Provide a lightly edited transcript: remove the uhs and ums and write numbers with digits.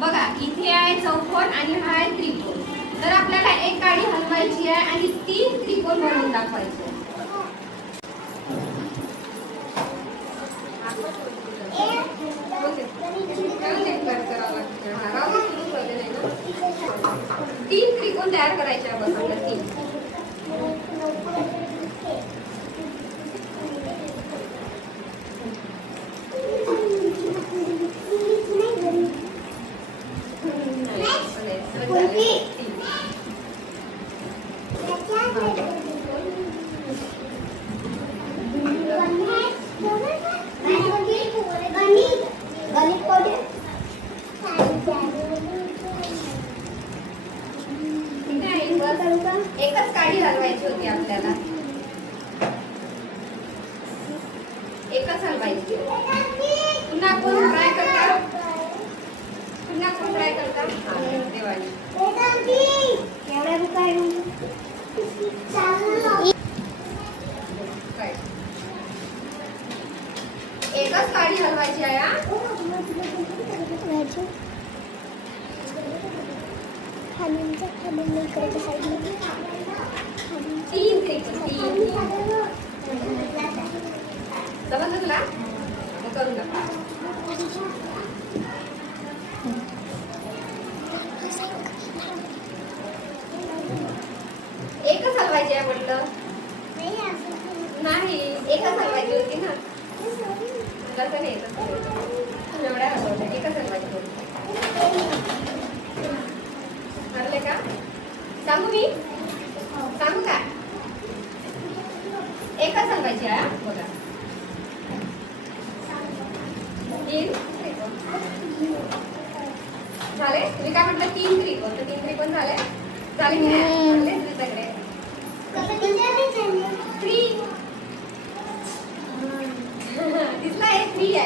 बघा इथे आहे चौकोन आणि हा आहे त्रिकोण. तर आपल्याला एक काडी हलवायची आहे आणि 3 त्रिकोण बनवून दाखवायचे. तीन त्रिकोण तयार करायचे आहे बघा 3. एकच काडी हलवायची होती आपल्याला. एकच हलवायची. पुन्हा कोण ट्राय करता? पुन्हा कोण ट्राय करता? देवाली. एकच काडी हलवायची आहे. समजलं तुला? मग करून टाक. एकच हलवायची आहे म्हटलं. नाही एकच हलवायची होती ना. तसं नाही एवढ्या हलवायच्या. एकच हलवायची होती. हरले का? सांगू मी? सांगू का? एकच हलवायची आहे बघा. 3 झाले. तुम्ही काय म्हटलं? 3 त्रिकोण. तर 3 त्रिकोण झाले. झाले की नाही? तुझ्याकडे 3 दिसला. 3 आहे.